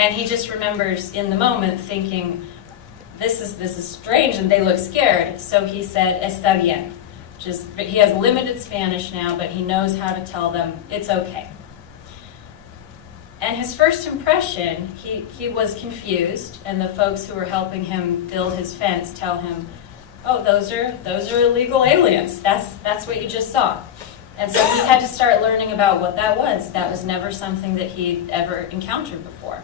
And he just remembers in the moment thinking, this is strange, and they look scared. So he said, "Está bien." He has limited Spanish now, but he knows how to tell them it's okay. And his first impression, he was confused, and the folks who were helping him build his fence tell him, "Oh, those are illegal aliens. That's what you just saw." And so he had to start learning about what that was. That was never something that he'd ever encountered before.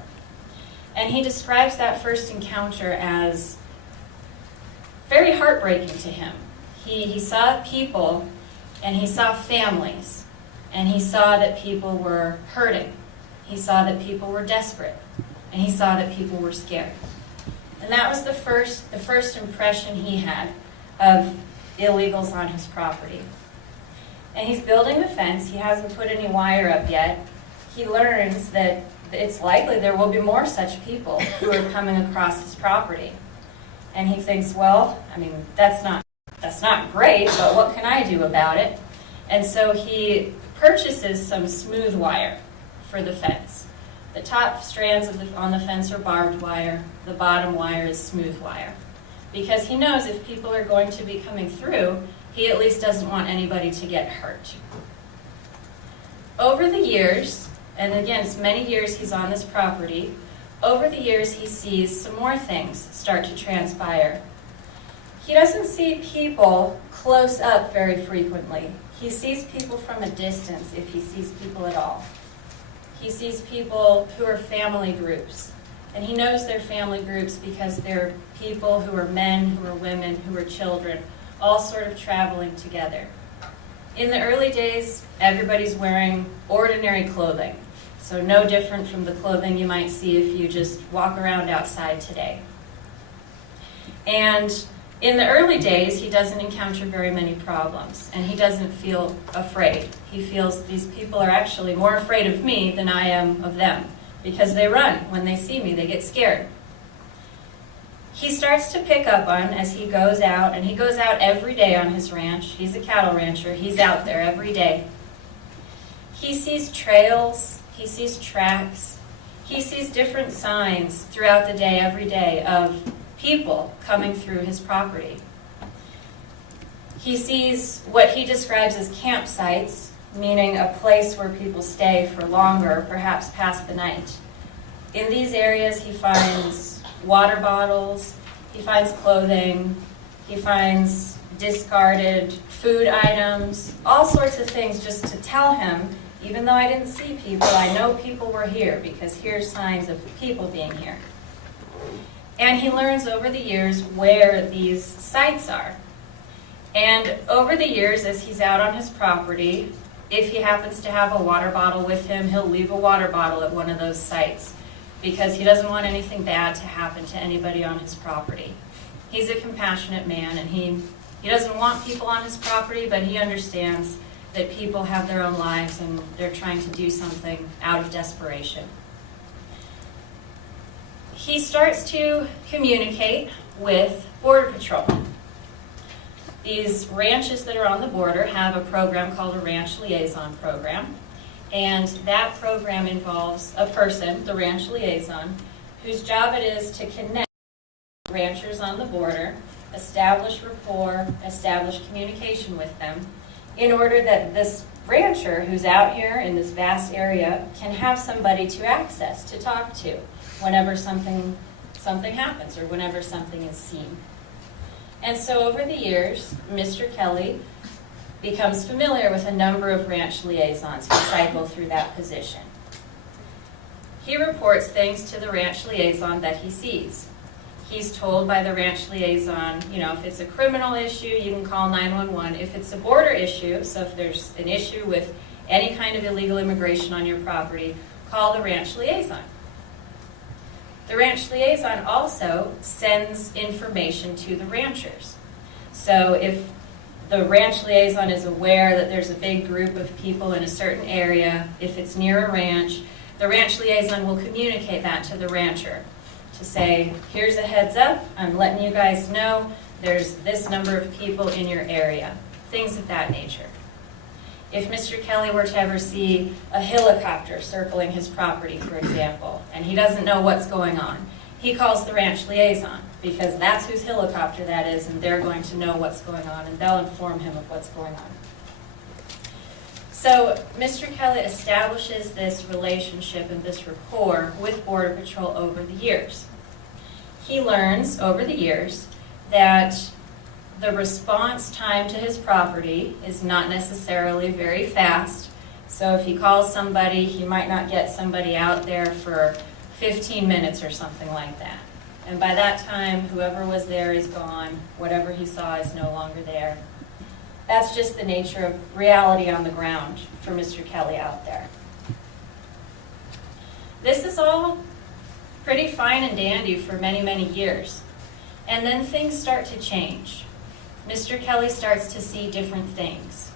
And he describes that first encounter as very heartbreaking to him. He saw people, and he saw families, and he saw that people were hurting. He saw that people were desperate, and he saw that people were scared. And that was the first impression he had of illegals on his property. And he's building the fence. He hasn't put any wire up yet. He learns that it's likely there will be more such people who are coming across his property. And he thinks, well, I mean, that's not great, but what can I do about it? And so he purchases some smooth wire for the fence. The top strands on the fence are barbed wire. The bottom wire is smooth wire. Because he knows if people are going to be coming through, he at least doesn't want anybody to get hurt. Over the years, and again, it's many years he's on this property, over the years he sees some more things start to transpire. He doesn't see people close up very frequently. He sees people from a distance, if he sees people at all. He sees people who are family groups. And he knows they're family groups because they're people who are men, who are women, who are children, all sort of traveling together. In the early days, everybody's wearing ordinary clothing. So no different from the clothing you might see if you just walk around outside today. And in the early days, he doesn't encounter very many problems, and he doesn't feel afraid. He feels these people are actually more afraid of me than I am of them, because they run when they see me, they get scared. He starts to pick up on as he goes out, and he goes out every day on his ranch. He's a cattle rancher. He's out there every day. He sees trails. He sees tracks. He sees different signs throughout the day, every day, of people coming through his property. He sees what he describes as campsites, meaning a place where people stay for longer, perhaps past the night. In these areas, he finds water bottles, he finds clothing, he finds discarded food items, all sorts of things just to tell him, even though I didn't see people, I know people were here because here's signs of people being here. And he learns over the years where these sites are. And over the years, as he's out on his property, if he happens to have a water bottle with him, he'll leave a water bottle at one of those sites because he doesn't want anything bad to happen to anybody on his property. He's a compassionate man, and he doesn't want people on his property, but he understands that people have their own lives and they're trying to do something out of desperation. He starts to communicate with Border Patrol. These ranches that are on the border have a program called a Ranch Liaison Program, and that program involves a person, the ranch liaison, whose job it is to connect ranchers on the border, establish rapport, establish communication with them, in order that this rancher who's out here in this vast area can have somebody to access, to talk to, whenever something happens or whenever something is seen. And so over the years, Mr. Kelly becomes familiar with a number of ranch liaisons who cycle through that position. He reports things to the ranch liaison that he sees. He's told by the ranch liaison, if it's a criminal issue, you can call 911. If it's a border issue, so if there's an issue with any kind of illegal immigration on your property, call the ranch liaison. The ranch liaison also sends information to the ranchers. So if the ranch liaison is aware that there's a big group of people in a certain area, if it's near a ranch, the ranch liaison will communicate that to the rancher to say, here's a heads up, I'm letting you guys know there's this number of people in your area, things of that nature. If Mr. Kelly were to ever see a helicopter circling his property, for example, and he doesn't know what's going on, he calls the ranch liaison, because that's whose helicopter that is, and they're going to know what's going on, and they'll inform him of what's going on. So Mr. Kelly establishes this relationship and this rapport with Border Patrol over the years. He learns over the years that the response time to his property is not necessarily very fast. So if he calls somebody, he might not get somebody out there for 15 minutes or something like that. And by that time, whoever was there is gone. Whatever he saw is no longer there. That's just the nature of reality on the ground for Mr. Kelly out there. This is all pretty fine and dandy for many, many years. And then things start to change. Mr. Kelly starts to see different things.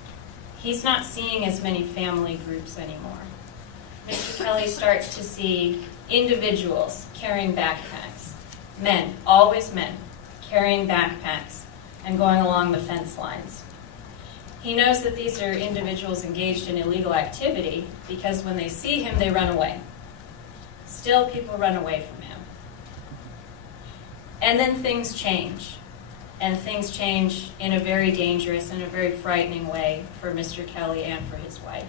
He's not seeing as many family groups anymore. Mr. Kelly starts to see individuals carrying backpacks. Men, always men, carrying backpacks and going along the fence lines. He knows that these are individuals engaged in illegal activity because when they see him, they run away. Still, people run away from him. And then things change. And things change in a very dangerous and a very frightening way for Mr. Kelly and for his wife.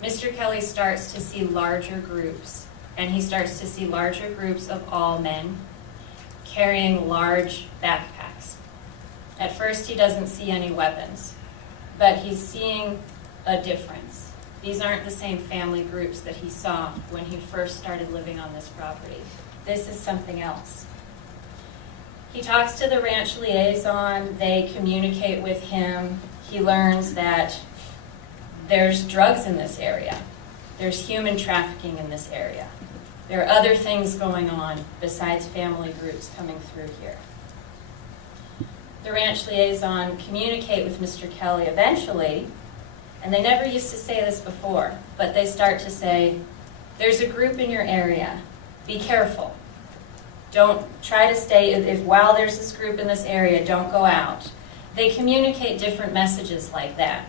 Mr. Kelly starts to see larger groups, and he starts to see larger groups of all men carrying large backpacks. At first, he doesn't see any weapons, but he's seeing a difference. These aren't the same family groups that he saw when he first started living on this property. This is something else. He talks to the ranch liaison, they communicate with him. He learns that there's drugs in this area. There's human trafficking in this area. There are other things going on besides family groups coming through here. The ranch liaison communicate with Mr. Kelly eventually, and they never used to say this before, but they start to say, there's a group in your area, be careful. Don't try to stay, if while there's this group in this area, don't go out. They communicate different messages like that.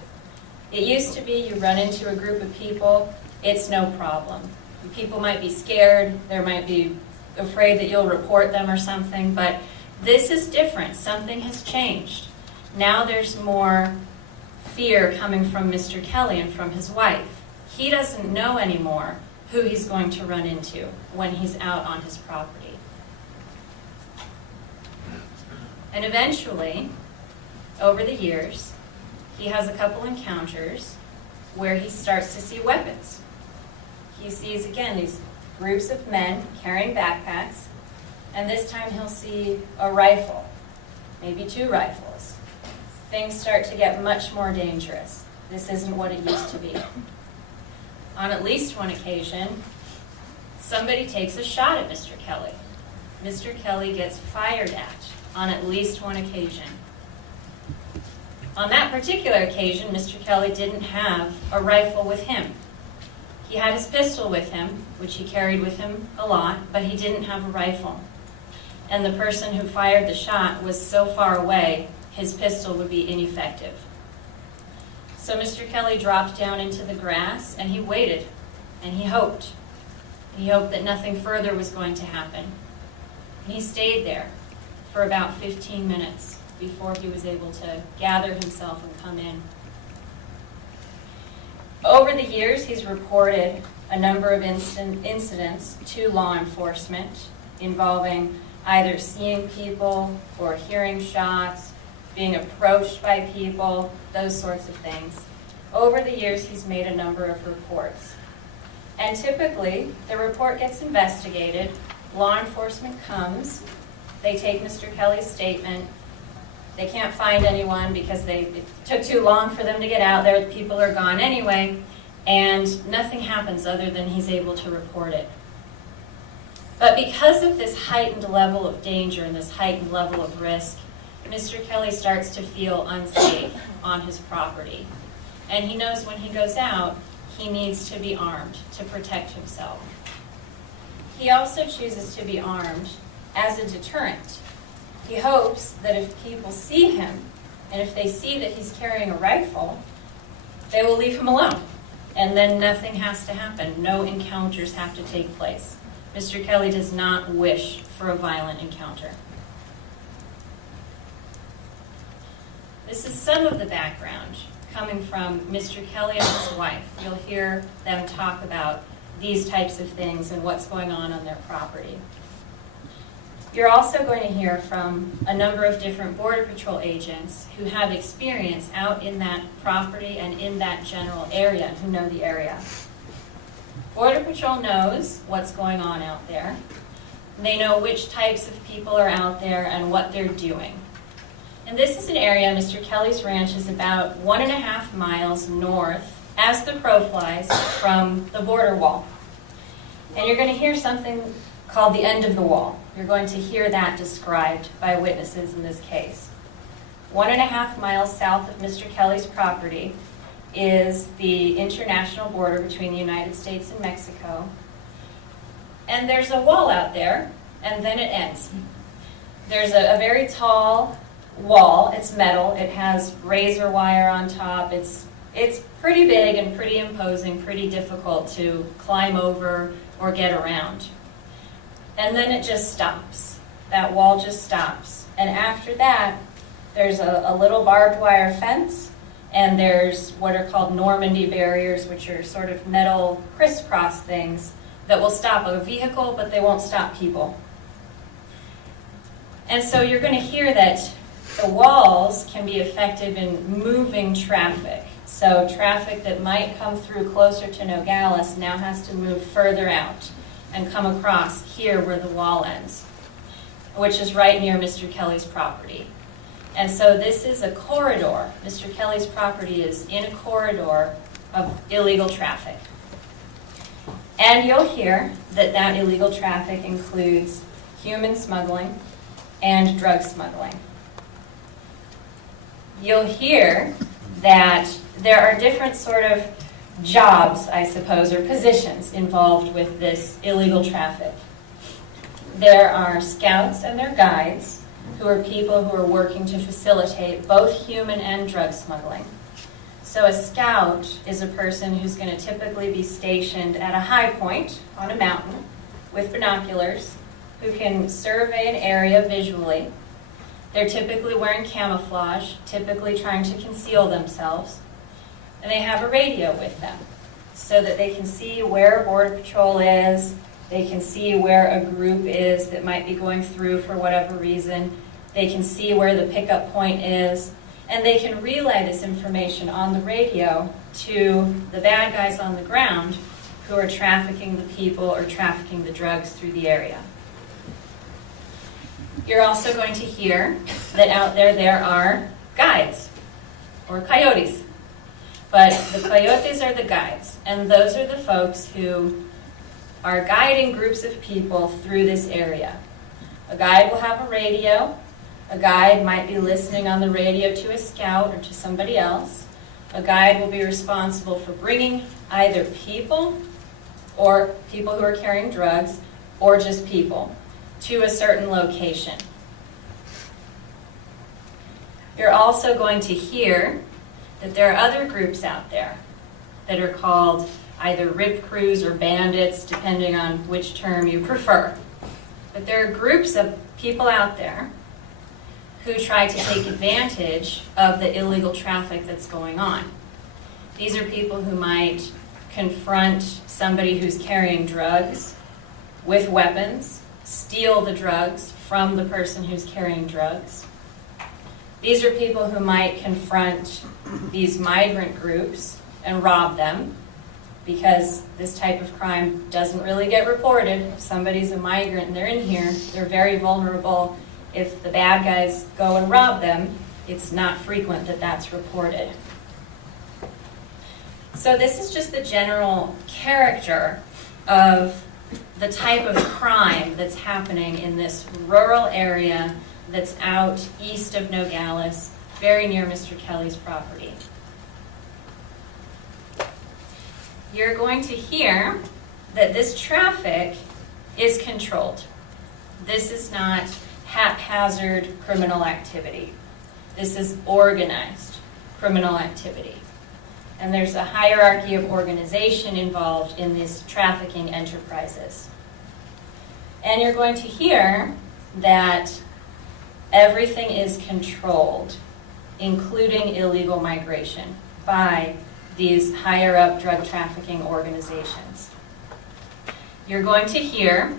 It used to be you run into a group of people, it's no problem. People might be scared, they might be afraid that you'll report them or something, but this is different. Something has changed. Now there's more fear coming from Mr. Kelly and from his wife. He doesn't know anymore who he's going to run into when he's out on his property. And eventually, over the years, he has a couple encounters where he starts to see weapons. He sees, again, these groups of men carrying backpacks, and this time he'll see a rifle, maybe 2 rifles. Things start to get much more dangerous. This isn't what it used to be. On at least one occasion, somebody takes a shot at Mr. Kelly. Mr. Kelly gets fired at least one occasion. On that particular occasion, Mr. Kelly didn't have a rifle with him. He had his pistol with him, which he carried with him a lot, but he didn't have a rifle. And the person who fired the shot was so far away, his pistol would be ineffective. So Mr. Kelly dropped down into the grass, and he waited, and he hoped. He hoped that nothing further was going to happen. And he stayed there for about 15 minutes before he was able to gather himself and come in. Over the years, he's reported a number of incidents to law enforcement involving either seeing people or hearing shots, being approached by people, those sorts of things. Over the years, he's made a number of reports. And typically, the report gets investigated, law enforcement comes, they take Mr. Kelly's statement, they can't find anyone because it took too long for them to get out there, people are gone anyway, and nothing happens other than he's able to report it. But because of this heightened level of danger and this heightened level of risk, Mr. Kelly starts to feel unsafe on his property. And he knows when he goes out, he needs to be armed to protect himself. He also chooses to be armed as a deterrent. He hopes that if people see him, and if they see that he's carrying a rifle, they will leave him alone. And then nothing has to happen. No encounters have to take place. Mr. Kelly does not wish for a violent encounter. This is some of the background coming from Mr. Kelly and his wife. You'll hear them talk about these types of things and what's going on their property. You're also going to hear from a number of different Border Patrol agents who have experience out in that property and in that general area, and who know the area. Border Patrol knows what's going on out there. They know which types of people are out there and what they're doing. And this is an area, Mr. Kelly's ranch is about 1.5 miles north, as the crow flies, from the border wall. And you're going to hear something called the end of the wall. You're going to hear that described by witnesses in this case. 1.5 miles south of Mr. Kelly's property is the international border between the United States and Mexico. And there's a wall out there, and then it ends. There's a very tall wall. It's metal. It has razor wire on top. It's pretty big and pretty imposing, pretty difficult to climb over or get around. And then it just stops. That wall just stops. And after that, there's a little barbed wire fence, and there's what are called Normandy barriers, which are sort of metal crisscross things that will stop a vehicle, but they won't stop people. And so you're going to hear that the walls can be effective in moving traffic. So traffic that might come through closer to Nogales now has to move further out and come across here where the wall ends, which is right near Mr. Kelly's property. And so this is a corridor. Mr. Kelly's property is in a corridor of illegal traffic. And you'll hear that that illegal traffic includes human smuggling and drug smuggling. You'll hear that there are different sort of jobs, I suppose, or positions involved with this illegal traffic. There are scouts and their guides, who are people who are working to facilitate both human and drug smuggling. So a scout is a person who's going to typically be stationed at a high point on a mountain with binoculars, who can survey an area visually. They're typically wearing camouflage, typically trying to conceal themselves. And they have a radio with them so that they can see where Border Patrol is, they can see where a group is that might be going through for whatever reason, they can see where the pickup point is, and they can relay this information on the radio to the bad guys on the ground who are trafficking the people or trafficking the drugs through the area. You're also going to hear that out there are guides, or coyotes. But the coyotes are the guides, and those are the folks who are guiding groups of people through this area. A guide will have a radio. A guide might be listening on the radio to a scout or to somebody else. A guide will be responsible for bringing either people or people who are carrying drugs or just people to a certain location. You're also going to hear that there are other groups out there that are called either rip crews or bandits, depending on which term you prefer. But there are groups of people out there who try to take advantage of the illegal traffic that's going on. These are people who might confront somebody who's carrying drugs with weapons, steal the drugs from the person who's carrying drugs. These are people who might confront these migrant groups and rob them, because this type of crime doesn't really get reported. If somebody's a migrant and they're in here, they're very vulnerable. If the bad guys go and rob them, it's not frequent that that's reported. So this is just the general character of the type of crime that's happening in this rural area that's out east of Nogales, very near Mr. Kelly's property. You're going to hear that this traffic is controlled. This is not haphazard criminal activity. This is organized criminal activity. And there's a hierarchy of organization involved in these trafficking enterprises. And you're going to hear that everything is controlled, including illegal migration, by these higher up drug trafficking organizations. You're going to hear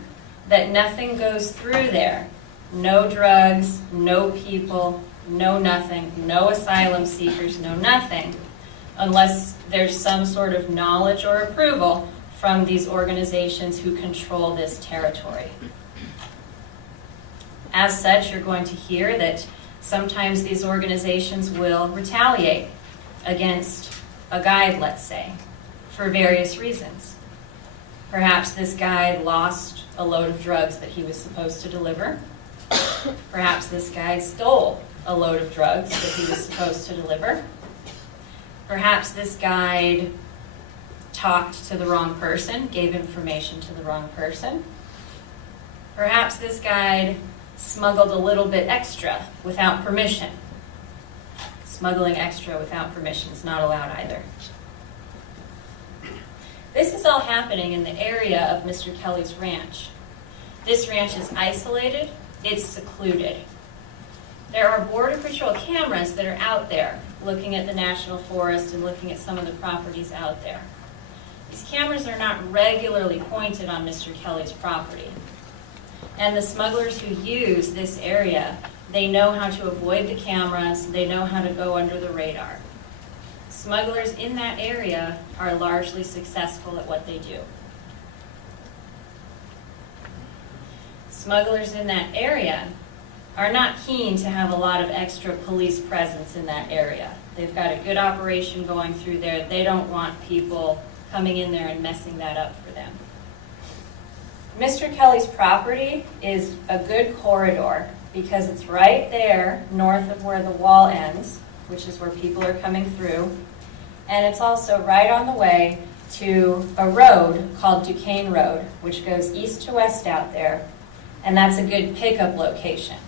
that nothing goes through there. No drugs, no people, no nothing, no asylum seekers, no nothing, unless there's some sort of knowledge or approval from these organizations who control this territory. As such, you're going to hear that sometimes these organizations will retaliate against a guide, let's say, for various reasons. Perhaps this guide lost a load of drugs that he was supposed to deliver. Perhaps this guide stole a load of drugs that he was supposed to deliver. Perhaps this guide talked to the wrong person, gave information to the wrong person. Perhaps this guide smuggled a little bit extra without permission. Smuggling extra without permission is not allowed either. This is all happening in the area of Mr. Kelly's ranch. This ranch is isolated, it's secluded. There are Border Patrol cameras that are out there looking at the National Forest and looking at some of the properties out there. These cameras are not regularly pointed on Mr. Kelly's property. And the smugglers who use this area, they know how to avoid the cameras, they know how to go under the radar. Smugglers in that area are largely successful at what they do. Smugglers in that area are not keen to have a lot of extra police presence in that area. They've got a good operation going through there. They don't want people coming in there and messing that up for them. Mr. Kelly's property is a good corridor because it's right there north of where the wall ends, which is where people are coming through. And it's also right on the way to a road called Duquesne Road, which goes east to west out there. And that's a good pickup location.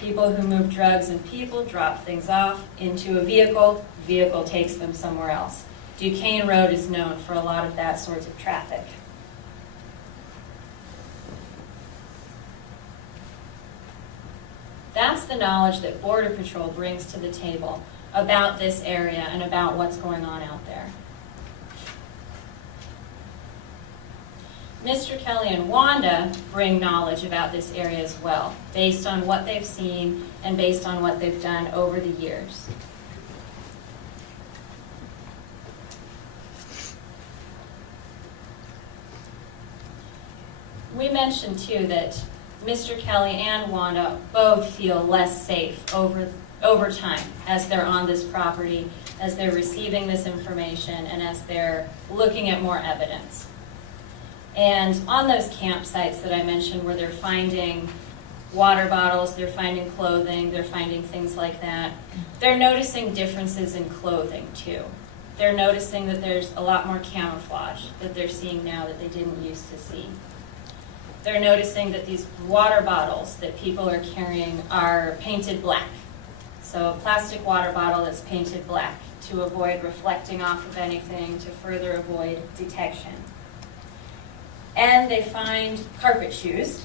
People who move drugs and people drop things off into a vehicle takes them somewhere else. Duquesne Road is known for a lot of that sort of traffic. That's the knowledge that Border Patrol brings to the table about this area and about what's going on out there. Mr. Kelly and Wanda bring knowledge about this area as well, based on what they've seen and based on what they've done over the years. We mentioned too that Mr. Kelly and Wanda both feel less safe over time as they're on this property, as they're receiving this information, and as they're looking at more evidence. And on those campsites that I mentioned where they're finding water bottles, they're finding clothing, they're finding things like that, they're noticing differences in clothing too. They're noticing that there's a lot more camouflage that they're seeing now that they didn't used to see. They're noticing that these water bottles that people are carrying are painted black. So a plastic water bottle that's painted black to avoid reflecting off of anything, to further avoid detection. And they find carpet shoes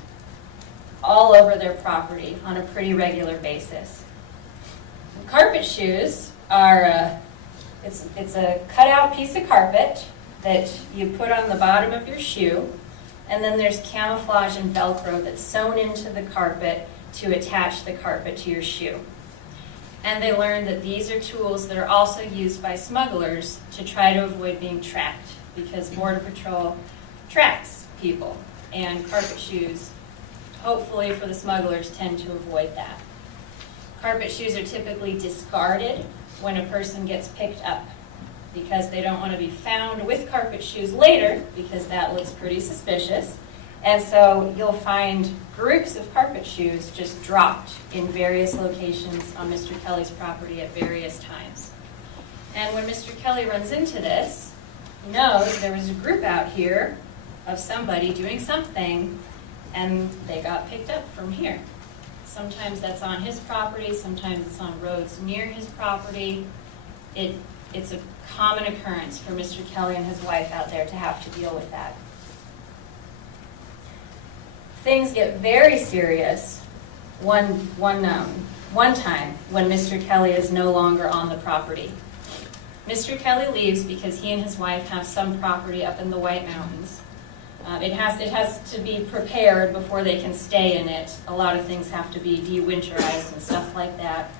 all over their property on a pretty regular basis. And carpet shoes are, it's a cutout piece of carpet that you put on the bottom of your shoe, and then there's camouflage and Velcro that's sewn into the carpet to attach the carpet to your shoe. And they learn that these are tools that are also used by smugglers to try to avoid being tracked, because Border Patrol tracks people, and carpet shoes, hopefully for the smugglers, tend to avoid that. Carpet shoes are typically discarded when a person gets picked up, because they don't want to be found with carpet shoes later, because that looks pretty suspicious. And so you'll find groups of carpet shoes just dropped in various locations on Mr. Kelly's property at various times. And when Mr. Kelly runs into this, he knows there was a group out here of somebody doing something, and they got picked up from here. Sometimes that's on his property, sometimes it's on roads near his property. It It's a common occurrence for Mr. Kelly and his wife out there to have to deal with that. Things get very serious one time when Mr. Kelly is no longer on the property. Mr. Kelly leaves because he and his wife have some property up in the White Mountains. It has to be prepared before they can stay in it. A lot of things have to be de-winterized and stuff like that.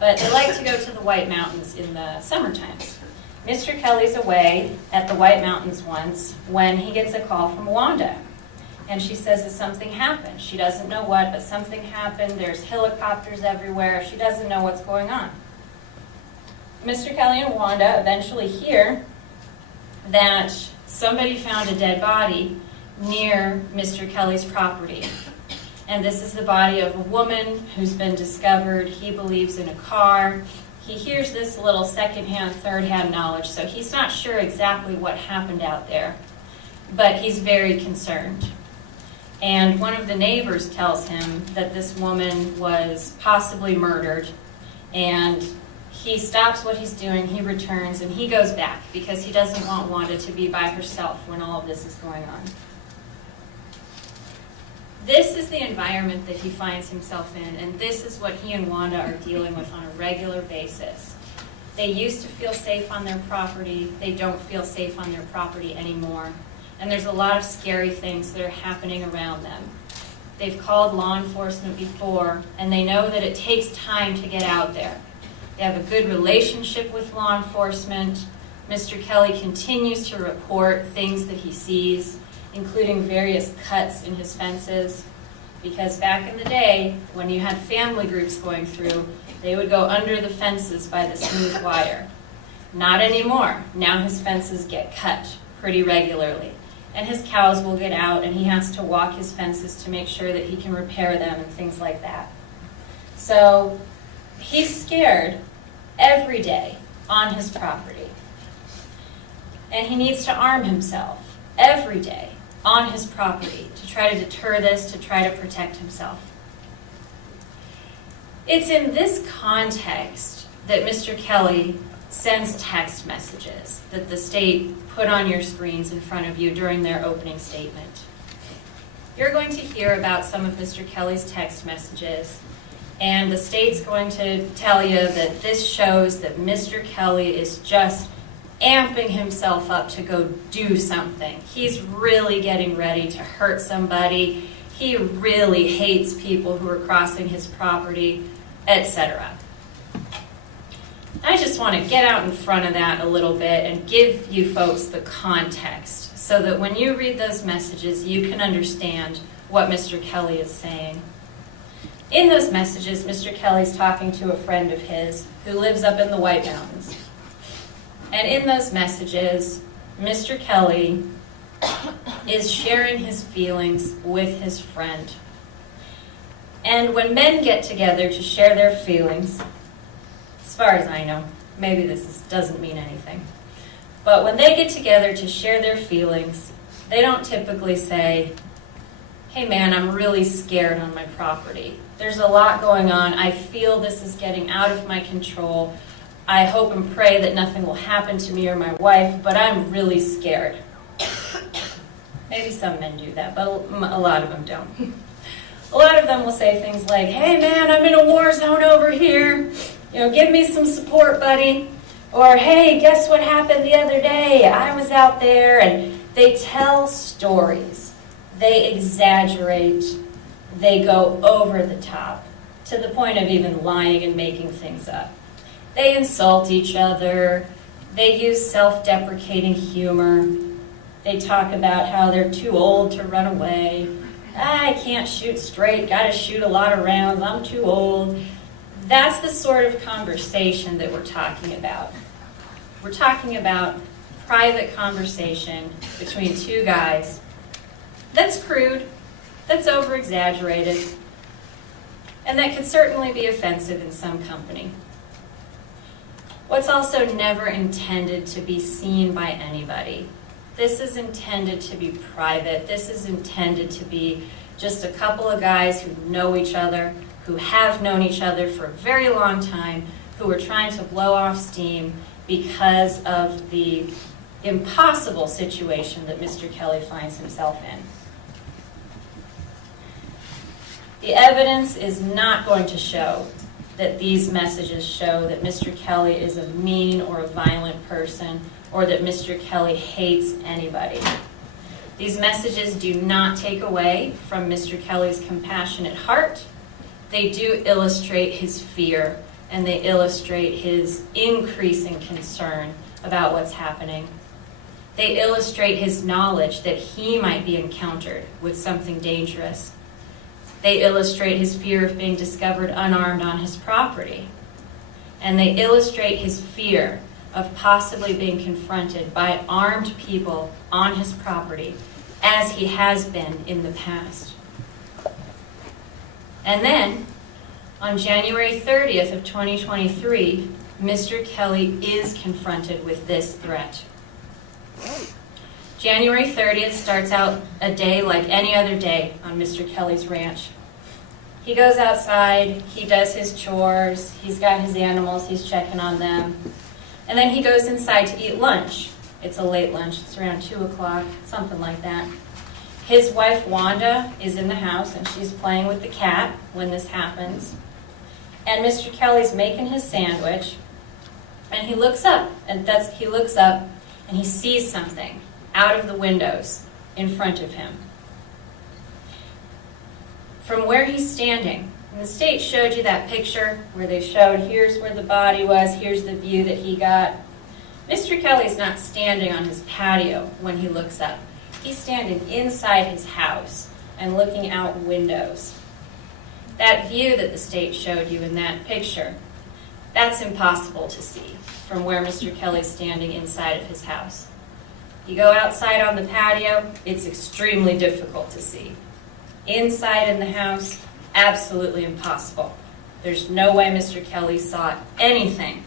But they like to go to the White Mountains in the summer times. Mr. Kelly's away at the White Mountains once when he gets a call from Wanda. And she says that something happened. She doesn't know what, but something happened. There's helicopters everywhere. She doesn't know what's going on. Mr. Kelly and Wanda eventually hear that somebody found a dead body near Mr. Kelly's property. And this is the body of a woman who's been discovered, he believes, in a car. He hears this little secondhand, third-hand knowledge, so he's not sure exactly what happened out there, but he's very concerned. And one of the neighbors tells him that this woman was possibly murdered, and he stops what he's doing, he returns, and he goes back because he doesn't want Wanda to be by herself when all of this is going on. This is the environment that he finds himself in, and this is what he and Wanda are dealing with on a regular basis. They used to feel safe on their property. They don't feel safe on their property anymore. And there's a lot of scary things that are happening around them. They've called law enforcement before, and they know that it takes time to get out there. They have a good relationship with law enforcement. Mr. Kelly continues to report things that he sees, including various cuts in his fences, because back in the day, when you had family groups going through, they would go under the fences by the smooth wire. Not anymore. Now his fences get cut pretty regularly, and his cows will get out, and he has to walk his fences to make sure that he can repair them and things like that. So he's scared every day on his property, and he needs to arm himself every day on his property to try to deter this, to try to protect himself. It's in this context that Mr. Kelly sends text messages that the state put on your screens in front of you during their opening statement. You're going to hear about some of Mr. Kelly's text messages, and the state's going to tell you that this shows that Mr. Kelly is just amping himself up to go do something. He's really getting ready to hurt somebody. He really hates people who are crossing his property, etc. I just want to get out in front of that a little bit and give you folks the context so that when you read those messages, you can understand what Mr. Kelly is saying. In those messages, Mr. Kelly's talking to a friend of his who lives up in the White Mountains. And in those messages, Mr. Kelly is sharing his feelings with his friend. And when men get together to share their feelings, as far as I know, maybe doesn't mean anything, but when they get together to share their feelings, they don't typically say, "Hey man, I'm really scared on my property. There's a lot going on. I feel this is getting out of my control. I hope and pray that nothing will happen to me or my wife, but I'm really scared." Maybe some men do that, but a lot of them don't. A lot of them will say things like, "Hey man, I'm in a war zone over here. Give me some support, buddy." Or, "Hey, guess what happened the other day? I was out there." And they tell stories. They exaggerate. They go over the top to the point of even lying and making things up. They insult each other. They use self-deprecating humor. They talk about how they're too old to run away. "I can't shoot straight, gotta shoot a lot of rounds, I'm too old." That's the sort of conversation that we're talking about. We're talking about private conversation between two guys that's crude, that's over-exaggerated, and that could certainly be offensive in some company. What's also never intended to be seen by anybody. This is intended to be private. This is intended to be just a couple of guys who know each other, who have known each other for a very long time, who are trying to blow off steam because of the impossible situation that Mr. Kelly finds himself in. The evidence is not going to show that these messages show that Mr. Kelly is a mean or a violent person, or that Mr. Kelly hates anybody. These messages do not take away from Mr. Kelly's compassionate heart. They do illustrate his fear, and they illustrate his increasing concern about what's happening. They illustrate his knowledge that he might be encountered with something dangerous. They illustrate his fear of being discovered unarmed on his property. And they illustrate his fear of possibly being confronted by armed people on his property, as he has been in the past. And then, on January 30th of 2023, Mr. Kelly is confronted with this threat. January 30th starts out a day like any other day on Mr. Kelly's ranch. He goes outside, he does his chores, he's got his animals, he's checking on them. And then he goes inside to eat lunch. It's a late lunch, it's around 2 o'clock, something like that. His wife Wanda is in the house and she's playing with the cat when this happens. And Mr. Kelly's making his sandwich, and he looks up and he sees something out of the windows in front of him. From where he's standing, and the state showed you that picture where they showed here's where the body was, here's the view that he got. Mr. Kelly's not standing on his patio when he looks up. He's standing inside his house and looking out windows. That view that the state showed you in that picture, that's impossible to see from where Mr. Kelly's standing inside of his house. You go outside on the patio, it's extremely difficult to see. Inside in the house, absolutely impossible. There's no way Mr. Kelly saw anything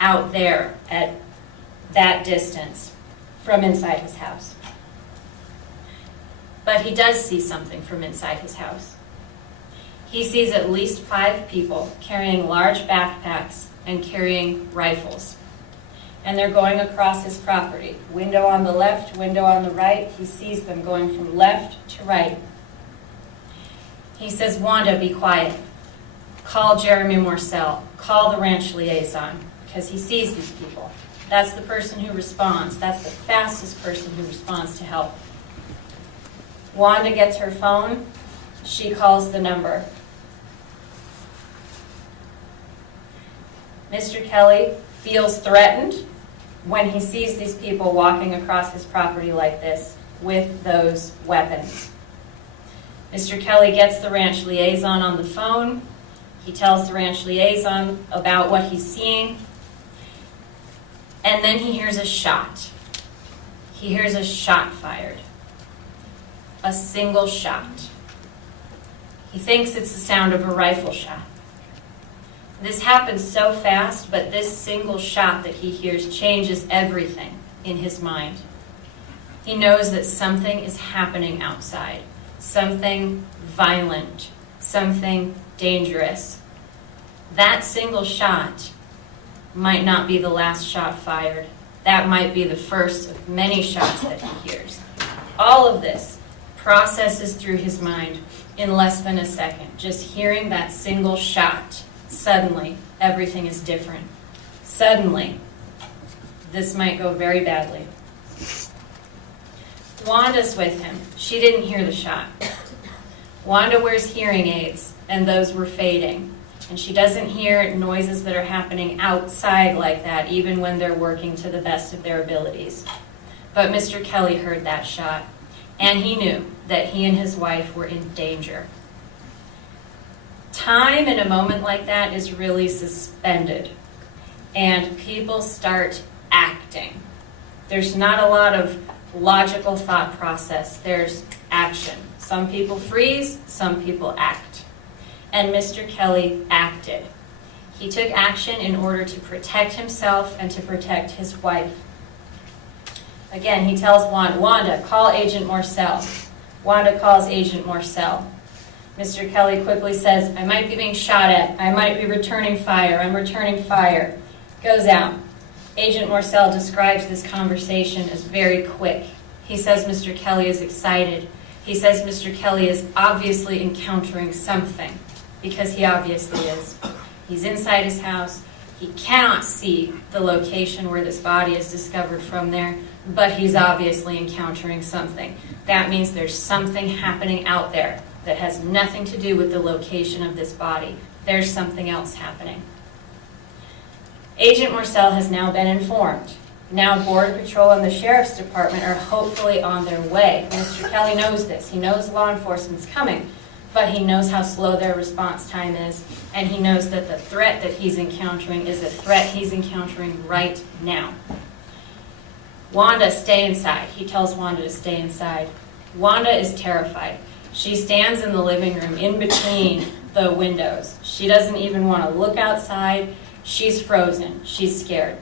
out there at that distance from inside his house. But he does see something from inside his house. He sees at least 5 people carrying large backpacks and carrying rifles. And they're going across his property. Window on the left, window on the right. He sees them going from left to right. He says, Wanda, be quiet. Call Jeremy Morcell. Call the ranch liaison, because he sees these people. That's the person who responds. That's the fastest person who responds to help. Wanda gets her phone. She calls the number. Mr. Kelly feels threatened when he sees these people walking across his property like this with those weapons. Mr. Kelly gets the ranch liaison on the phone. He tells the ranch liaison about what he's seeing. And then he hears a shot. He hears a shot fired. A single shot. He thinks it's the sound of a rifle shot. This happens so fast, but this single shot that he hears changes everything in his mind. He knows that something is happening outside, something violent, something dangerous. That single shot might not be the last shot fired. That might be the first of many shots that he hears. All of this processes through his mind in less than a second. Just hearing that single shot, suddenly everything is different. Suddenly, this might go very badly. Wanda's with him. She didn't hear the shot. Wanda wears hearing aids, and those were fading. And she doesn't hear noises that are happening outside like that, even when they're working to the best of their abilities. But Mr. Kelly heard that shot, and he knew that he and his wife were in danger. Time in a moment like that is really suspended, and people start acting. There's not a lot of logical thought process. There's action. Some people freeze, some people act. And Mr. Kelly acted. He took action in order to protect himself and to protect his wife. Again, he tells Wanda, call Agent Morcell. Wanda calls Agent Morcell. Mr. Kelly quickly says, I might be being shot at. I might be returning fire. I'm returning fire. Goes out. Agent Morcell describes this conversation as very quick. He says Mr. Kelly is excited. He says Mr. Kelly is obviously encountering something, because he obviously is. He's inside his house. He cannot see the location where this body is discovered from there, but he's obviously encountering something. That means there's something happening out there that has nothing to do with the location of this body. There's something else happening. Agent Morcell has now been informed. Now Border Patrol and the Sheriff's Department are hopefully on their way. Mr. Kelly knows this. He knows law enforcement's coming, but he knows how slow their response time is, and he knows that the threat that he's encountering is a threat he's encountering right now. Wanda, stay inside. He tells Wanda to stay inside. Wanda is terrified. She stands in the living room in between the windows. She doesn't even want to look outside. She's frozen. She's scared.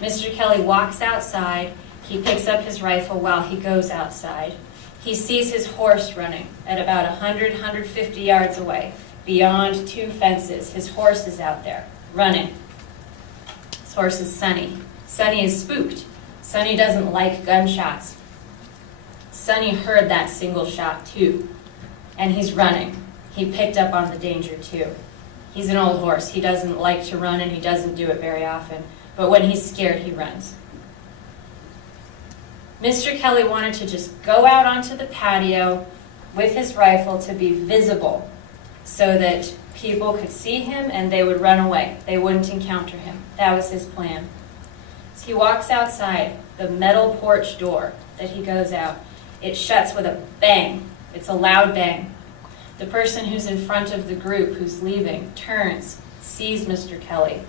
Mr. Kelly walks outside. He picks up his rifle while he goes outside. He sees his horse running at about 100, 150 yards away, beyond 2 fences. His horse is out there, running. His horse is Sonny. Sonny is spooked. Sonny doesn't like gunshots. Sonny heard that single shot too, and he's running. He picked up on the danger too. He's an old horse. He doesn't like to run, and he doesn't do it very often. But when he's scared, he runs. Mr. Kelly wanted to just go out onto the patio with his rifle to be visible so that people could see him and they would run away. They wouldn't encounter him. That was his plan. As he walks outside, the metal porch door that he goes out, it shuts with a bang. It's a loud bang. The person who's in front of the group who's leaving turns, sees Mr. Kelly,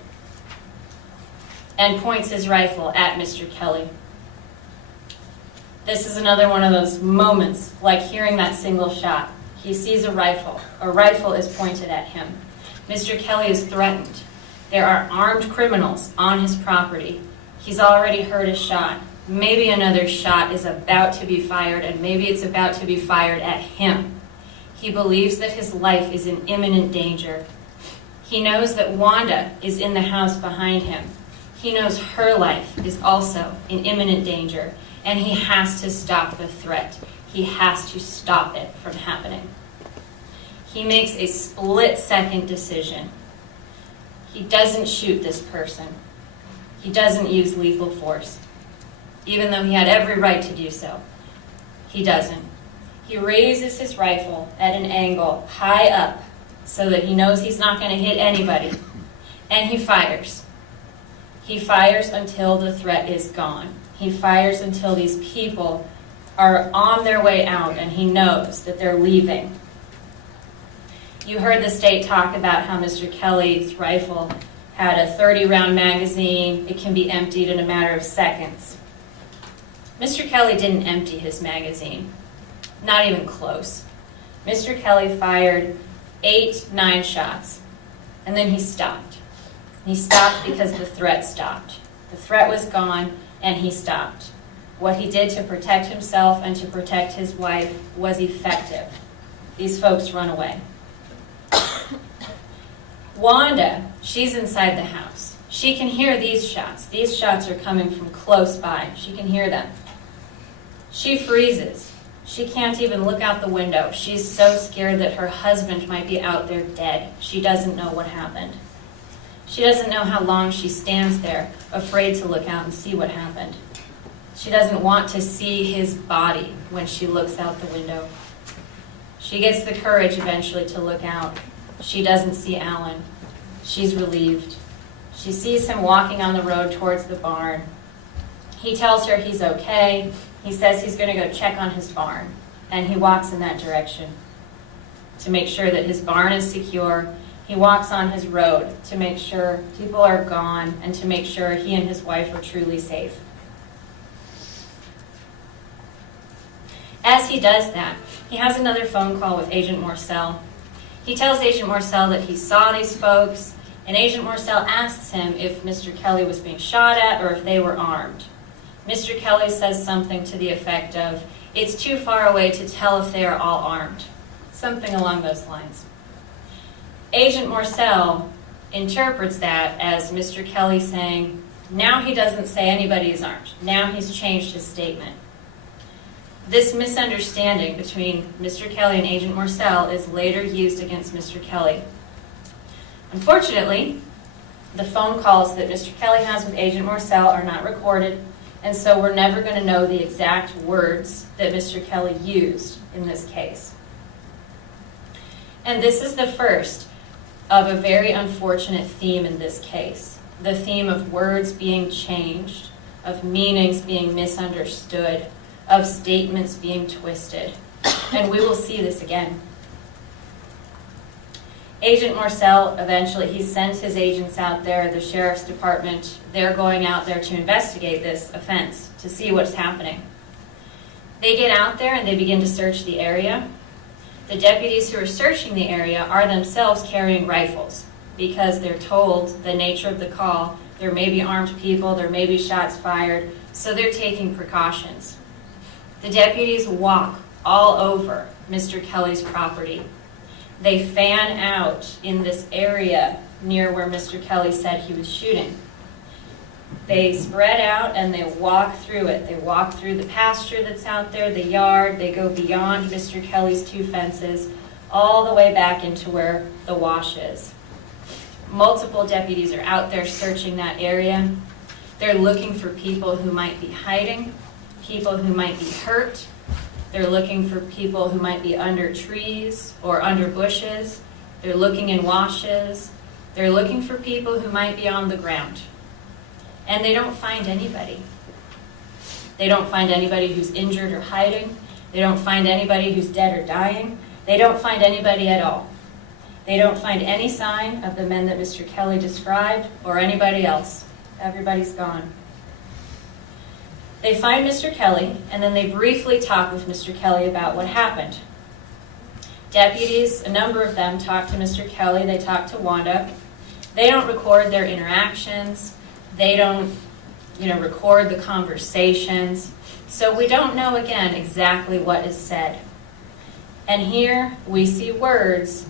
and points his rifle at Mr. Kelly. This is another one of those moments, like hearing that single shot. He sees a rifle. A rifle is pointed at him. Mr. Kelly is threatened. There are armed criminals on his property. He's already heard a shot. Maybe another shot is about to be fired, and maybe it's about to be fired at him. He believes that his life is in imminent danger. He knows that Wanda is in the house behind him. He knows her life is also in imminent danger, and he has to stop the threat. He has to stop it from happening. He makes a split-second decision. He doesn't shoot this person. He doesn't use lethal force, even though he had every right to do so. He doesn't. He raises his rifle at an angle high up so that he knows he's not going to hit anybody, and he fires. He fires until the threat is gone. He fires until these people are on their way out and he knows that they're leaving. You heard the state talk about how Mr. Kelly's rifle had a 30-round magazine. It can be emptied in a matter of seconds. Mr. Kelly didn't empty his magazine. Not even close. Mr. Kelly fired 8, 9 shots, and then he stopped. He stopped because the threat stopped. The threat was gone, and he stopped. What he did to protect himself and to protect his wife was effective. These folks run away. Wanda, she's inside the house. She can hear these shots. These shots are coming from close by. She can hear them. She freezes. She can't even look out the window. She's so scared that her husband might be out there dead. She doesn't know what happened. She doesn't know how long she stands there, afraid to look out and see what happened. She doesn't want to see his body when she looks out the window. She gets the courage eventually to look out. She doesn't see Alan. She's relieved. She sees him walking on the road towards the barn. He tells her he's okay. He says he's going to go check on his barn, and he walks in that direction to make sure that his barn is secure. He walks on his road to make sure people are gone and to make sure he and his wife are truly safe. As he does that, he has another phone call with Agent Morcell. He tells Agent Morcell that he saw these folks, and Agent Morcell asks him if Mr. Kelly was being shot at or if they were armed. Mr. Kelly says something to the effect of, "It's too far away to tell if they are all armed." Something along those lines. Agent Morcell interprets that as Mr. Kelly saying, Now he doesn't say anybody is armed. Now he's changed his statement. This misunderstanding between Mr. Kelly and Agent Morcell is later used against Mr. Kelly. Unfortunately, the phone calls that Mr. Kelly has with Agent Morcell are not recorded, and so we're never going to know the exact words that Mr. Kelly used in this case. And this is the first of a very unfortunate theme in this case. The theme of words being changed, of meanings being misunderstood, of statements being twisted. And we will see this again. Agent Morcell, eventually, he sent his agents out there, the sheriff's department. They're going out there to investigate this offense, to see what's happening. They get out there and they begin to search the area. The deputies who are searching the area are themselves carrying rifles because they're told the nature of the call. There may be armed people, there may be shots fired, so they're taking precautions. The deputies walk all over Mr. Kelly's property. They fan out in this area near where Mr. Kelly said he was shooting. They spread out and they walk through it. They walk through the pasture that's out there, the yard. They go beyond Mr. Kelly's 2 fences, all the way back into where the wash is. Multiple deputies are out there searching that area. They're looking for people who might be hiding, people who might be hurt. They're looking for people who might be under trees or under bushes. They're looking in washes. They're looking for people who might be on the ground. And they don't find anybody. They don't find anybody who's injured or hiding. They don't find anybody who's dead or dying. They don't find anybody at all. They don't find any sign of the men that Mr. Kelly described or anybody else. Everybody's gone. They find Mr. Kelly, and then they briefly talk with Mr. Kelly about what happened. Deputies, a number of them, talk to Mr. Kelly. They talk to Wanda. They don't record their interactions. They don't, record the conversations. So we don't know, again, exactly what is said. And here we see words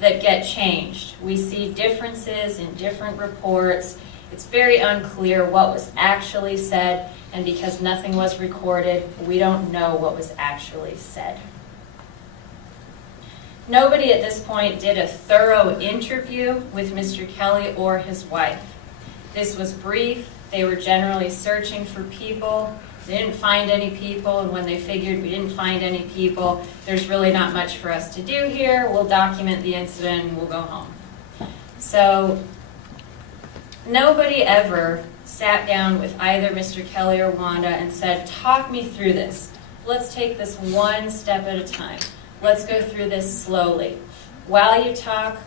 that get changed. We see differences in different reports. It's very unclear what was actually said, and because nothing was recorded, we don't know what was actually said. Nobody at this point did a thorough interview with Mr. Kelly or his wife. This was brief. They were generally searching for people. They didn't find any people, and when they figured we didn't find any people, there's really not much for us to do here. We'll document the incident and we'll go home. So nobody ever sat down with either Mr. Kelly or Wanda and said, talk me through this. Let's take this one step at a time. Let's go through this slowly. While you talk,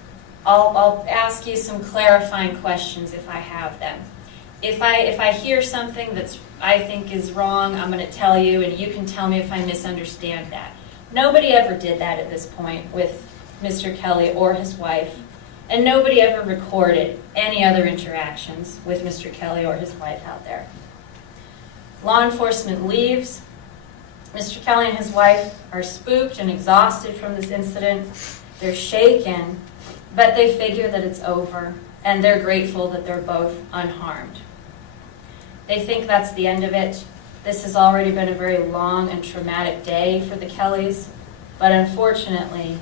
I'll ask you some clarifying questions if I have them. If I hear something that's I think is wrong, I'm going to tell you, and you can tell me if I misunderstand that. Nobody ever did that at this point with Mr. Kelly or his wife, and nobody ever recorded any other interactions with Mr. Kelly or his wife out there. Law enforcement leaves. Mr. Kelly and his wife are spooked and exhausted from this incident. They're shaken, but they figure that it's over, and they're grateful that they're both unharmed. They think that's the end of it. This has already been a very long and traumatic day for the Kellys, but unfortunately,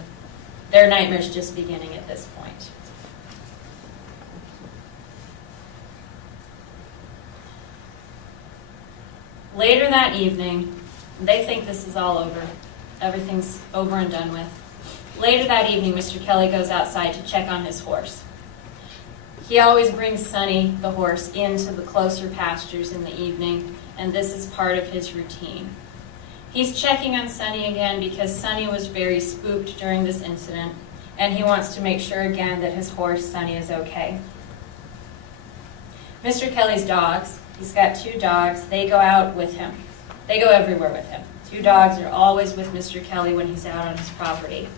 their nightmare's just beginning at this point. Later that evening, they think this is all over. Everything's over and done with. Later that evening, Mr. Kelly goes outside to check on his horse. He always brings Sonny, the horse, into the closer pastures in the evening, and this is part of his routine. He's checking on Sonny again because Sonny was very spooked during this incident, and he wants to make sure again that his horse, Sonny, is okay. Mr. Kelly's dogs, he's got 2 dogs, they go out with him. They go everywhere with him. 2 dogs are always with Mr. Kelly when he's out on his property.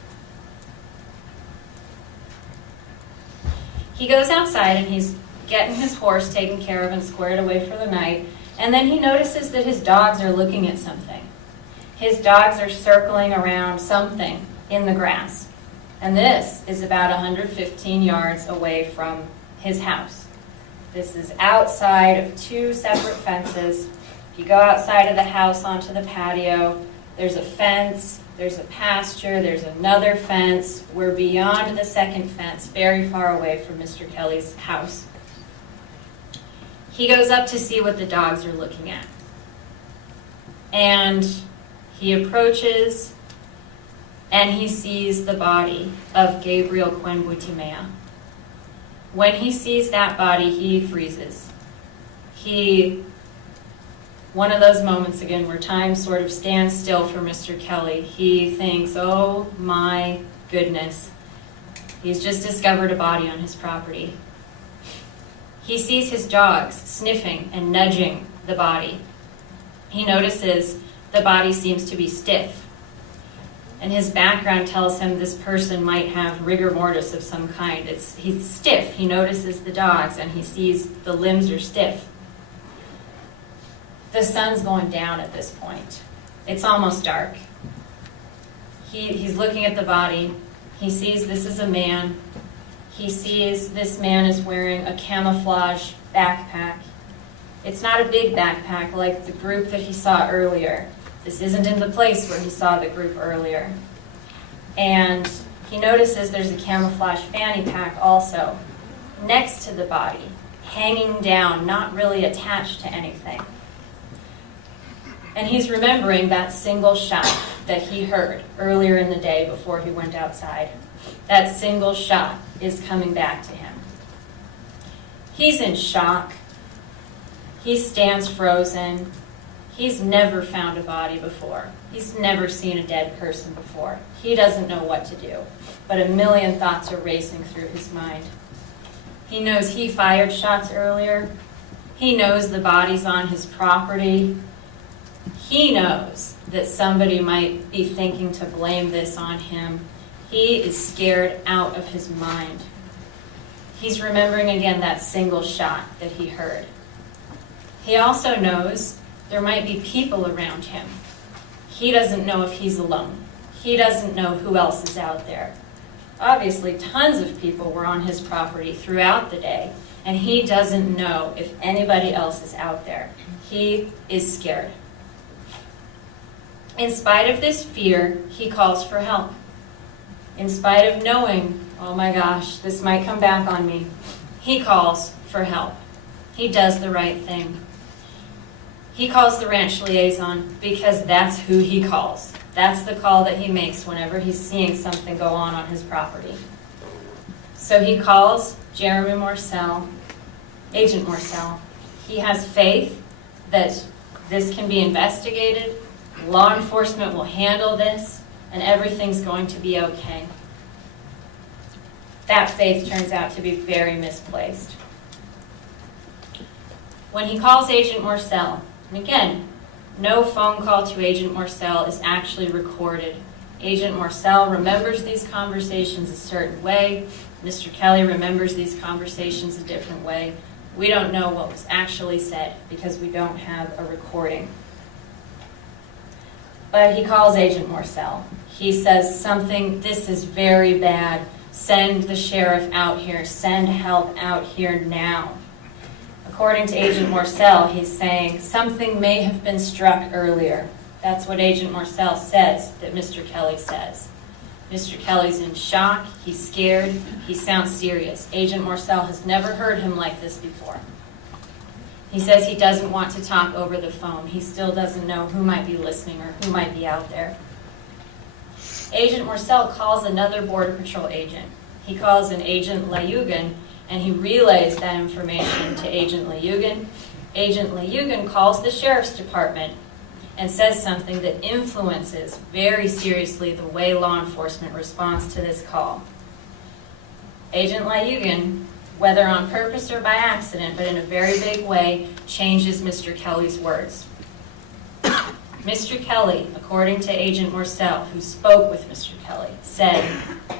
He goes outside and he's getting his horse taken care of and squared away for the night, and then he notices that his dogs are looking at something. His dogs are circling around something in the grass, and this is about 115 yards away from his house. This is outside of two separate fences. If you go outside of the house onto the patio, there's a fence, there's a pasture, there's another fence. We're beyond the second fence, very far away from Mr. Kelly's house. He goes up to see what the dogs are looking at. And he approaches, and he sees the body of Gabriel Quenbutimea. When he sees that body, he freezes. One of those moments again where time sort of stands still for Mr. Kelly. He thinks, oh my goodness, he's just discovered a body on his property. He sees his dogs sniffing and nudging the body. He notices the body seems to be stiff. And his background tells him this person might have rigor mortis of some kind. He's stiff. He notices the dogs and he sees the limbs are stiff. The sun's going down at this point. It's almost dark. He's looking at the body. He sees this is a man. He sees this man is wearing a camouflage backpack. It's not a big backpack like the group that he saw earlier. This isn't in the place where he saw the group earlier. And he notices there's a camouflage fanny pack also next to the body, hanging down, not really attached to anything. And he's remembering that single shot that he heard earlier in the day before he went outside. That single shot is coming back to him. He's in shock. He stands frozen. He's never found a body before. He's never seen a dead person before. He doesn't know what to do, but a million thoughts are racing through his mind. He knows he fired shots earlier. He knows the body's on his property. He knows that somebody might be thinking to blame this on him. He is scared out of his mind. He's remembering again that single shot that he heard. He also knows there might be people around him. He doesn't know if he's alone. He doesn't know who else is out there. Obviously, tons of people were on his property throughout the day, and he doesn't know if anybody else is out there. He is scared. In spite of this fear, he calls for help. In spite of knowing, oh my gosh, this might come back on me, he calls for help. He does the right thing. He calls the ranch liaison because that's who he calls. That's the call that he makes whenever he's seeing something go on his property. So he calls Jeremy Morcell, Agent Morcell. He has faith that this can be investigated, law enforcement will handle this, and everything's going to be okay. That faith turns out to be very misplaced. When he calls Agent Morcell, and again, no phone call to Agent Morcell is actually recorded. Agent Morcell remembers these conversations a certain way. Mr. Kelly remembers these conversations a different way. We don't know what was actually said because we don't have a recording. But he calls Agent Morcell. He says something, this is very bad. Send the sheriff out here. Send help out here now. According to Agent Morcell, he's saying something may have been struck earlier. That's what Agent Morcell says that Mr. Kelly says. Mr. Kelly's in shock. He's scared. He sounds serious. Agent Morcell has never heard him like this before. He says he doesn't want to talk over the phone. He still doesn't know who might be listening or who might be out there. Agent Morcell calls another Border Patrol agent. He calls an Agent Layugan, and he relays that information to Agent Layugan. Agent Layugan calls the Sheriff's Department and says something that influences very seriously the way law enforcement responds to this call. Agent Layugan, whether on purpose or by accident, but in a very big way, changes Mr. Kelly's words. Mr. Kelly, according to Agent Morcell, who spoke with Mr. Kelly, said,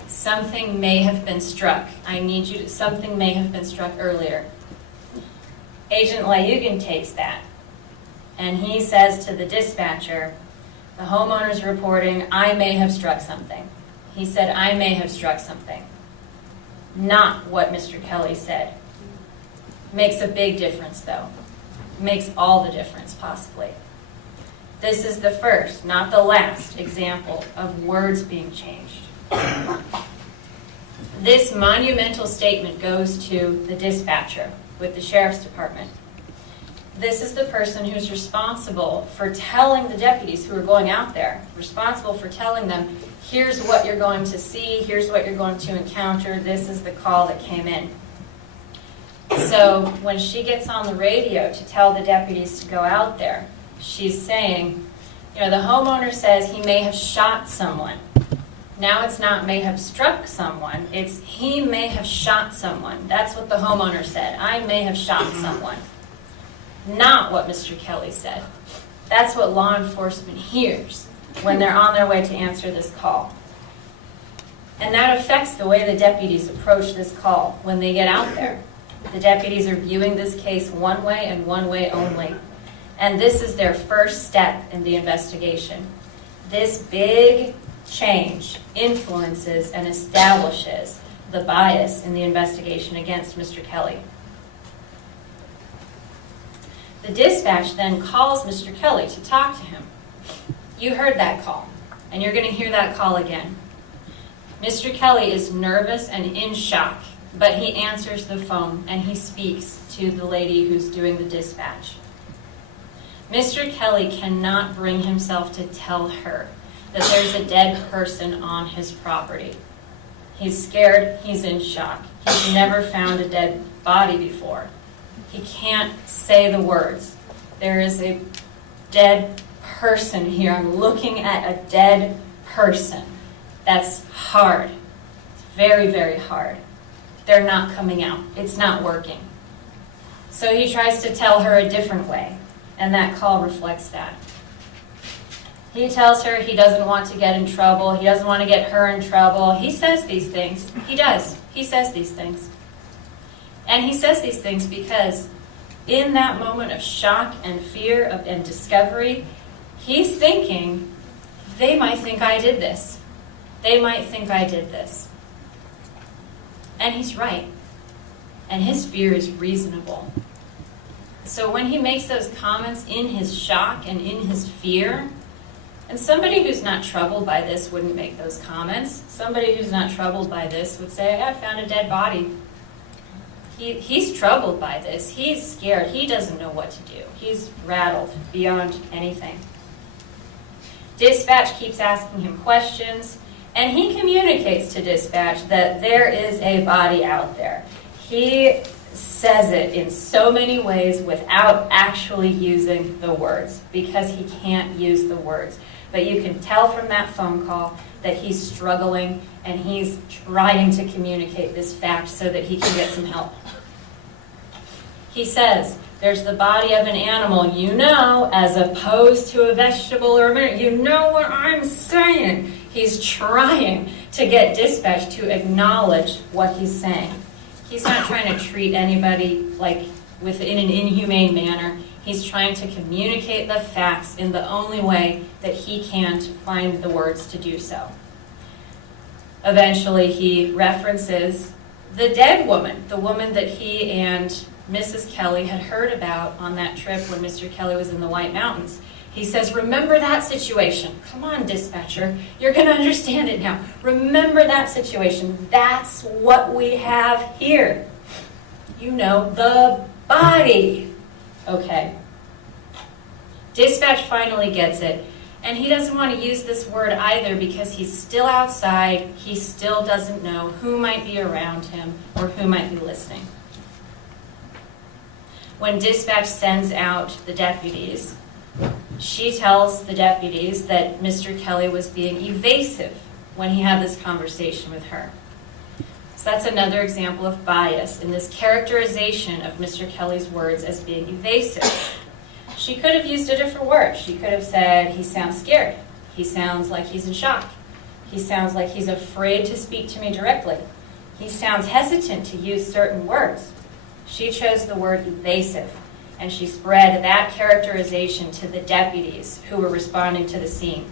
something may have been struck. I need you to, something may have been struck earlier. Agent Layugan takes that, and he says to the dispatcher, the homeowner's reporting, I may have struck something. He said, I may have struck something. Not what Mr. Kelly said. Makes a big difference, though. Makes all the difference, possibly. This is the first, not the last, example of words being changed. This monumental statement goes to the dispatcher with the sheriff's department. This is the person who's responsible for telling the deputies who are going out there, responsible for telling them, here's what you're going to see, here's what you're going to encounter, this is the call that came in. So when she gets on the radio to tell the deputies to go out there, she's saying, the homeowner says he may have shot someone. Now it's not may have struck someone, it's he may have shot someone. That's what the homeowner said. I may have shot someone. Not what Mr. Kelly said. That's what law enforcement hears when they're on their way to answer this call. And that affects the way the deputies approach this call when they get out there. The deputies are viewing this case one way and one way only. And this is their first step in the investigation. This big change influences and establishes the bias in the investigation against Mr. Kelly. The dispatch then calls Mr. Kelly to talk to him. You heard that call, and you're going to hear that call again. Mr. Kelly is nervous and in shock, but he answers the phone and he speaks to the lady who's doing the dispatch. Mr. Kelly cannot bring himself to tell her that there's a dead person on his property. He's scared, he's in shock. He's never found a dead body before. He can't say the words. There is a dead person here. I'm looking at a dead person. That's hard. It's very, very hard. They're not coming out. It's not working. So he tries to tell her a different way, and that call reflects that. He tells her he doesn't want to get in trouble. He doesn't want to get her in trouble. He says these things. He does. He says these things. And he says these things because in that moment of shock and fear and discovery, he's thinking, they might think I did this. They might think I did this. And he's right. And his fear is reasonable. So when he makes those comments in his shock and in his fear, and somebody who's not troubled by this wouldn't make those comments. Somebody who's not troubled by this would say, I found a dead body. He's troubled by this. He's scared. He doesn't know what to do. He's rattled beyond anything. Dispatch keeps asking him questions, and he communicates to dispatch that there is a body out there. He says it in so many ways without actually using the words, because he can't use the words. But you can tell from that phone call that he's struggling and he's trying to communicate this fact so that he can get some help. He says, there's the body of an animal, as opposed to a vegetable or a mineral. You know what I'm saying. He's trying to get dispatch to acknowledge what he's saying. He's not trying to treat anybody in an inhumane manner. He's trying to communicate the facts in the only way that he can to find the words to do so. Eventually, he references the dead woman, the woman that he and Mrs. Kelly had heard about on that trip when Mr. Kelly was in the White Mountains. He says, remember that situation. Come on, dispatcher. You're going to understand it now. Remember that situation. That's what we have here. The body. Okay. Dispatch finally gets it. And he doesn't want to use this word either because he's still outside. He still doesn't know who might be around him or who might be listening. When dispatch sends out the deputies, she tells the deputies that Mr. Kelly was being evasive when he had this conversation with her. So that's another example of bias in this characterization of Mr. Kelly's words as being evasive. She could have used a different word. She could have said, he sounds scared. He sounds like he's in shock. He sounds like he's afraid to speak to me directly. He sounds hesitant to use certain words. She chose the word evasive, and she spread that characterization to the deputies who were responding to the scene.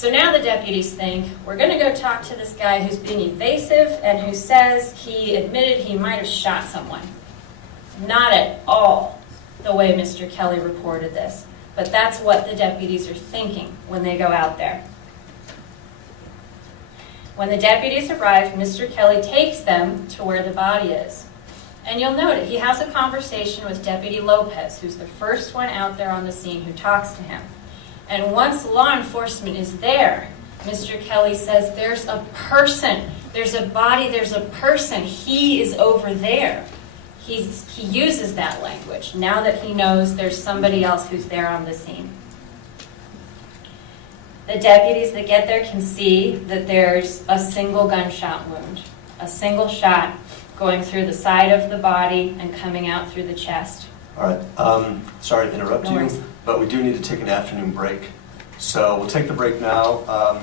So now the deputies think, we're going to go talk to this guy who's being evasive and who says he admitted he might have shot someone. Not at all the way Mr. Kelly reported this, but that's what the deputies are thinking when they go out there. When the deputies arrive, Mr. Kelly takes them to where the body is. And you'll note he has a conversation with Deputy Lopez, who's the first one out there on the scene who talks to him. And once law enforcement is there, Mr. Kelly says, there's a person, there's a body, there's a person, he is over there. He uses that language now that he knows there's somebody else who's there on the scene. The deputies that get there can see that there's a single gunshot wound, a single shot going through the side of the body and coming out through the chest. All right, sorry to interrupt No you, worries. but we do need to take an afternoon break. So we'll take the break now,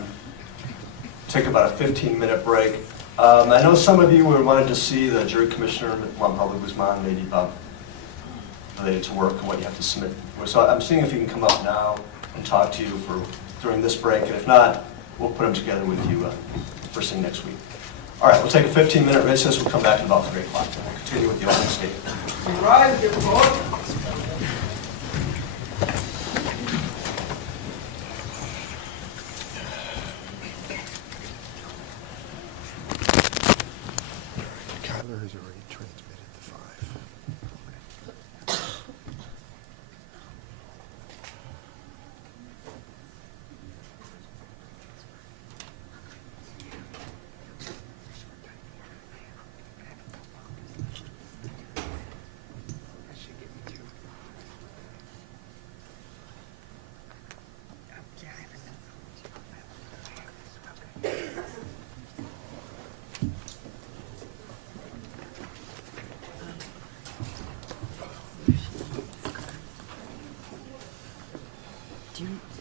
take about a 15-minute break. I know some of you wanted to see the jury commissioner, Juan Pablo Guzman, maybe related to work and what you have to submit. So I'm seeing if he can come up now and talk to you during this break, and if not, we'll put them together with you first thing next week. All right, we'll take a 15-minute recess. We'll come back at about 3 o'clock. We'll continue with the opening statement. Rise, get forward. Kyler has already transmitted the 5.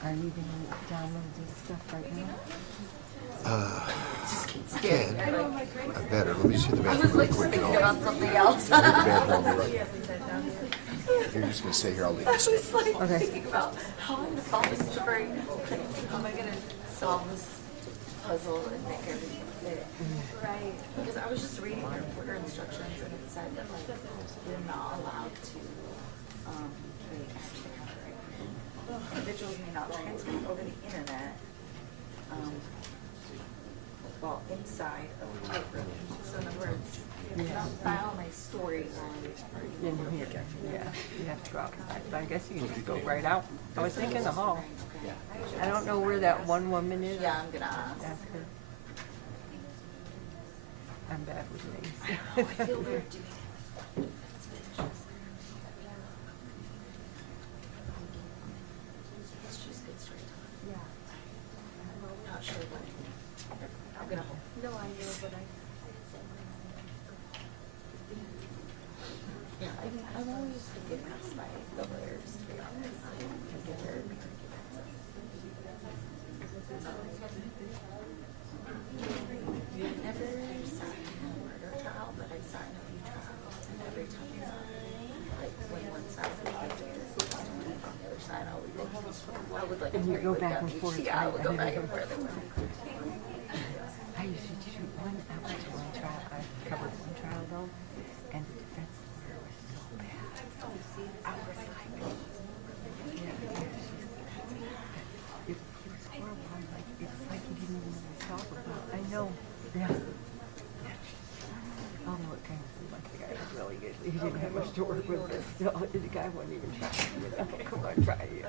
Are you going to download this stuff right now? I can. I better. Let me just hit the bathroom real quick. Thinking about something else. I'll hit the bathroom. I'll be right. You're just going to stay here. I'll leave this stuff. Okay. Thinking about how I'm gonna follow this story. How am I gonna solve this puzzle and make everything fit? Right. Because I was just reading your order instructions and it said that like you're not allowed to individuals may not transmit over the internet while inside of a courtroom. So in other words, you cannot file my story on In here. Yeah, you have to go out. But I guess you can just go right out. I was thinking the hall. I don't know where that one woman is. Yeah, I'm gonna ask. Ask her. I'm bad with names. I feel weird doing it. Let's just get straight to it. Yeah. I'm not sure what. I'm gonna hold. No, I know, but yeah, I'm always getting asked by the lawyers, to be honest. I get their arguments. I've never sat in a murder trial, but I've sat in a few trials, and every time I sat, like when one side was guilty, on the other side, I would like And you agree go with back them. and forth, Yeah, I right? would go back and forth. I used to shoot one. I went to one trial. I covered one trial though, and the defense lawyer was so bad. I was like, it was horrible. I'm like, it's like you didn't even know what to talk about. I know. Yeah. Although it kind of seemed like the guy was really good. He didn't have much to work with, but still, the guy wasn't even trying. You know, come on, try it.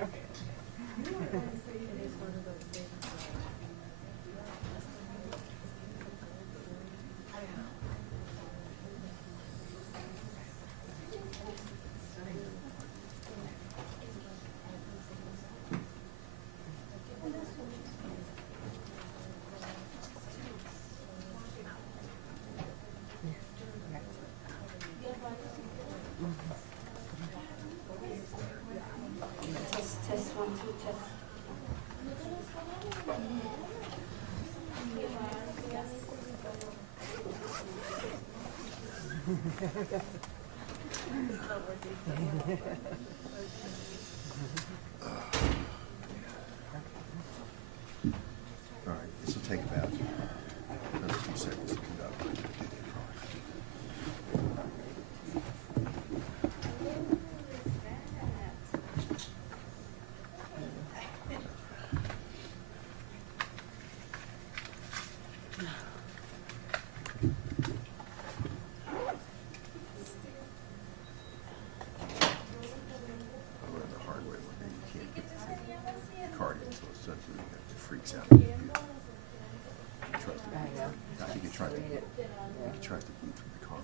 Test 1, 2, test. have another 2 seconds to conduct. I learned the hard way one day. You can't get the card in until it's done, so it freaks out. You trust it. I know. I think you try to Read it. you try to boot from the card.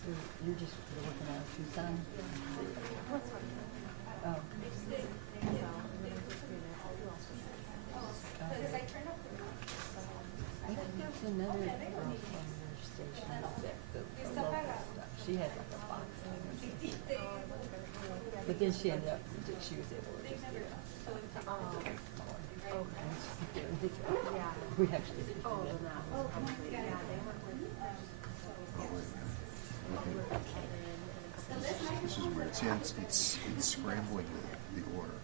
So you're just looking at Tucson? Oh. I think there's another girl from your station that the local stuff. She had like a box. But then she ended up, she was able to just do it. We actually did that. This is weird. See, it's scrambling the order.